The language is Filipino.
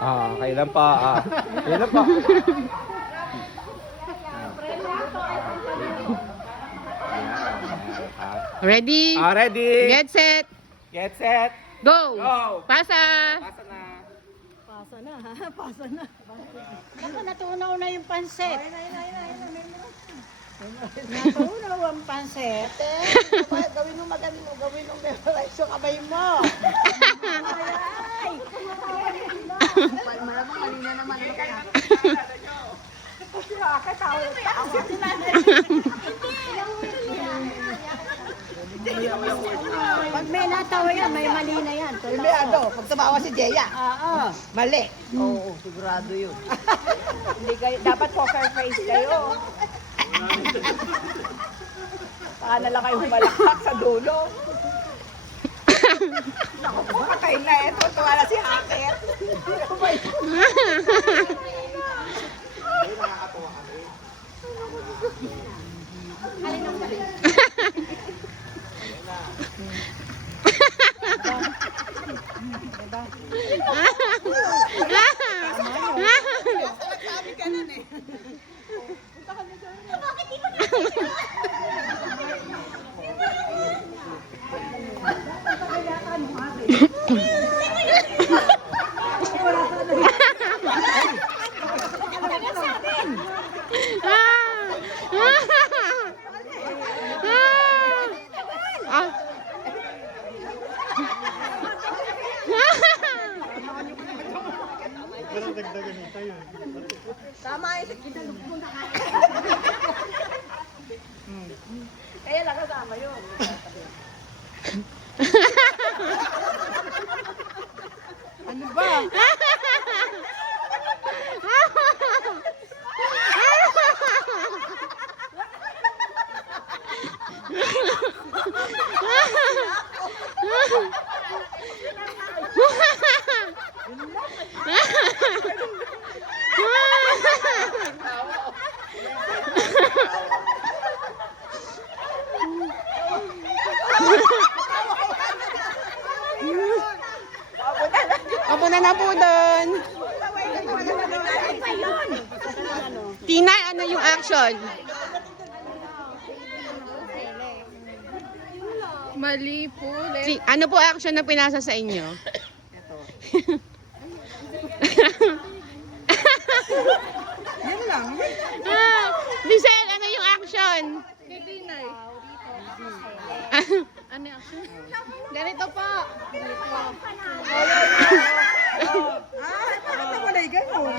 Kailan pa? Kailan pa? Ready? Ready? Get set. Get set. Go. Go. Pasa. Pasa na. Pasa na, ha? Pasa na. Naku, natunaw na yung pansit. Natunaw ang pansit. Gawin mo magaling mo. Gawin mo memorize yung kamay mo. Ay! Malamang kanina naman. Pag may natawa yan, may mali na yan. Hindi pag tumawa si Jeya, Oo. mali. Oo, sigurado yun. Hindi kayo, dapat poker face kayo. Baka na lang kayo humalakpak sa dulo. Naku po, patay na ito. Tuwa na si Hacker. Tama yun. Kaya lang kasama yun. Ano ba? Papunta na po doon. Tina, ano yung action? Mali po. Ano po action na pinasa sa inyo? Yun lang. Lisel, ano yung action? Kay Binay. Ano yung action? Ganito po. Bakit naman ay gano'n?